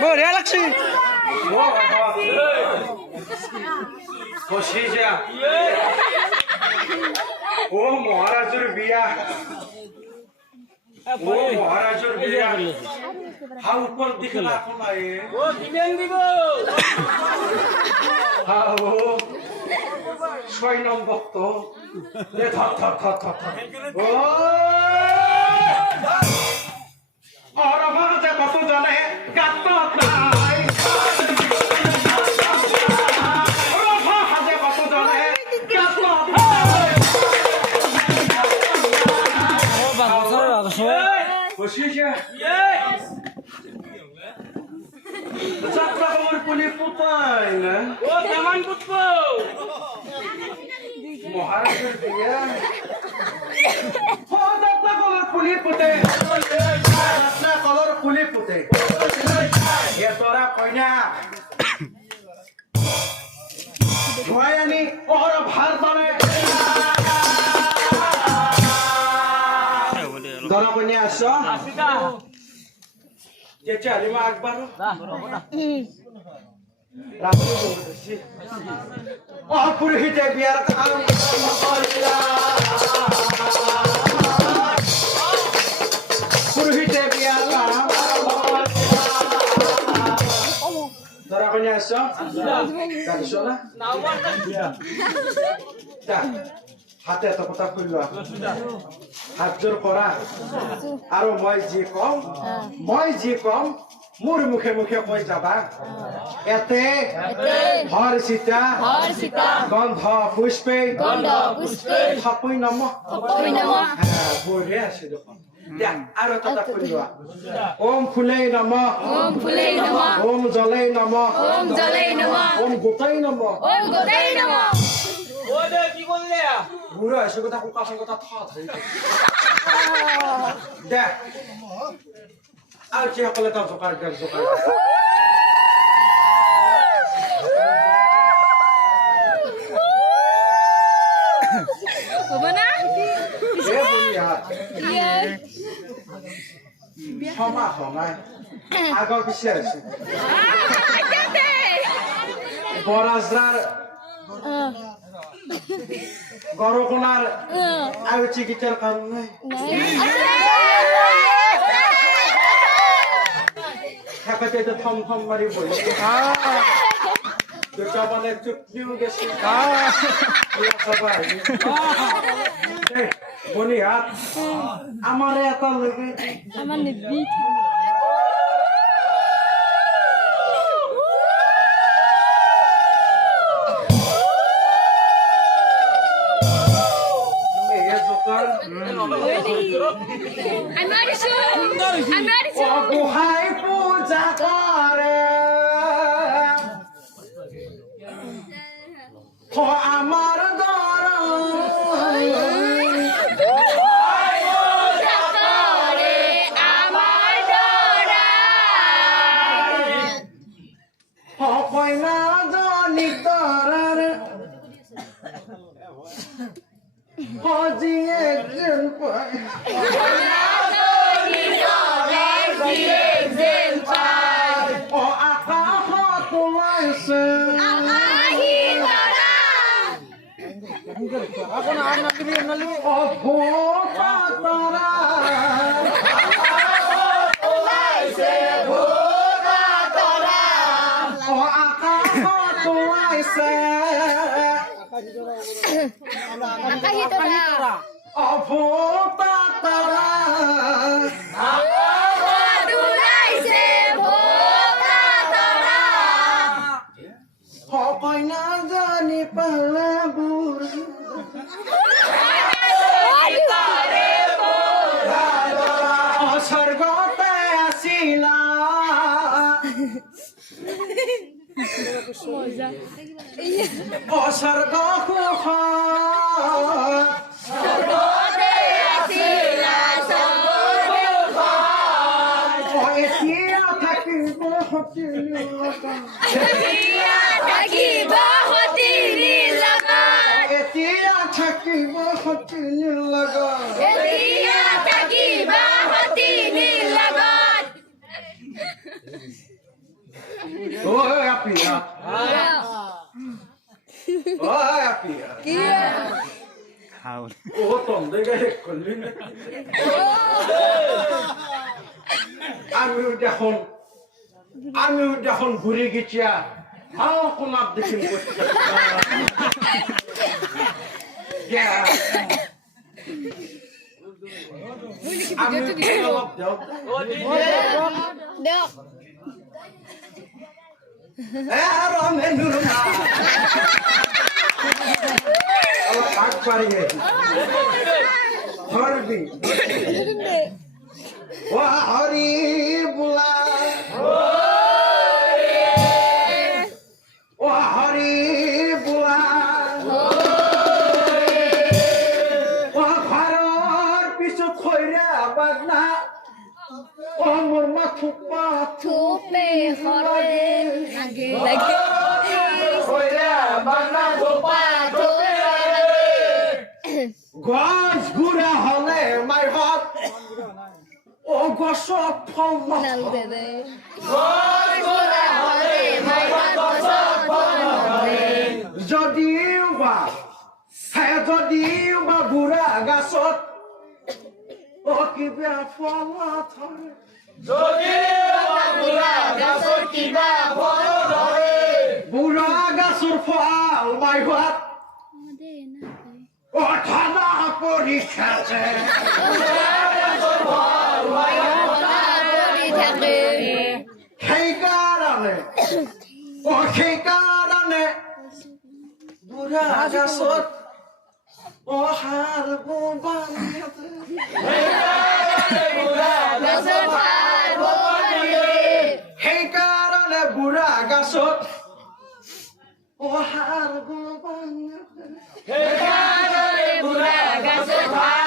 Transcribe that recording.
বঢ়িয়া লাগছে ও মহারাজের বিয়া ও মহারাজের বিয়া হা উপর দিকে রাখো না ও দিবেন দিব হা ও 6 নম্বর তো এ ধর ধর ধর ধর ও আর আমার যে কত জানে গাত নাই যাত্রা খবর পুলি পুতাই না ও কেমন পুতবো মহারাজের বিয়া ও যাত্রা খবর পুলি পুতে যাত্রা খবর পুলি পুতে এ তোরা কইনা ধোয়াই আনি ওর ভার দনে দরা কইনা আসো যে চালিমা আকবর রাখি বলছি ও পুরোহিতে বিয়ার কাম করিলা পুরোহিতে বিয়ার কাম দরা কইনা আসো কাটছো না নাও হাতে এত কথা কইলো হাত জোর করা আর মই যে কম মোর মুখে মুখে কই যাবা এতে হর সীতা গন্ধ পুষ্পে থপই নম হ্যাঁ বঢ়িয়া আছে দেখোন আর এটা কইলো ওম ফুলেই নম ওম জলেই নম ওম গোতাই নম ও দে কি বললে বুড়া এসে কথা কোকাশন কথা থা ধরে দে আর যে কলে তো জোকার হবে না এ বলিয়া সমা আগর পিছে আছে বরাজরার গরকোনার আয়ু চিকিৎসার কারণ নাই থাকাতে তো থম থম মারি বলি দুটা মানে চুপটিও গেছে বনি হাত আমার এত লাগে আমার নিবি গোহাই পূজা করে আমার দর কয়না জনি দরার হজিয়ে একজন পায় ও আকা হতলাইছে ও ভোটা তারা ও আকা হতলাইছে ও ভোটা তারা কয়না জানি পালা বুড়ি স্বর্গতে আসিলা স্বর্গ এতিয়া থাকিব এতিয়া থাকিব সতিনীৰ লগত ঐ আপিয়া ঐ আপিয়া ও তন্দে গায়ে করলি না আমিও যখন ঘুরে গেছি কোন দেখি হরবি ও হরি বুলা ও হরি বুলা ও ঘরের পিছু খৈরা বাগনা ও মোর মাথু পাথু খৈরা বাগনা গছ ঘুরা হলে মাই হাত ও গছত ফল যদিও বা বুঢ়া গাছত ও কিবা ফল ধৰে বুঢ়া গাছৰ ফল মাই হাত ও ঠাণ্ডা পৰীক্ষাতে সেইকাৰণে বুঢ়া গাছত হাল সেইকাৰণে বুঢ়া গাছত হাল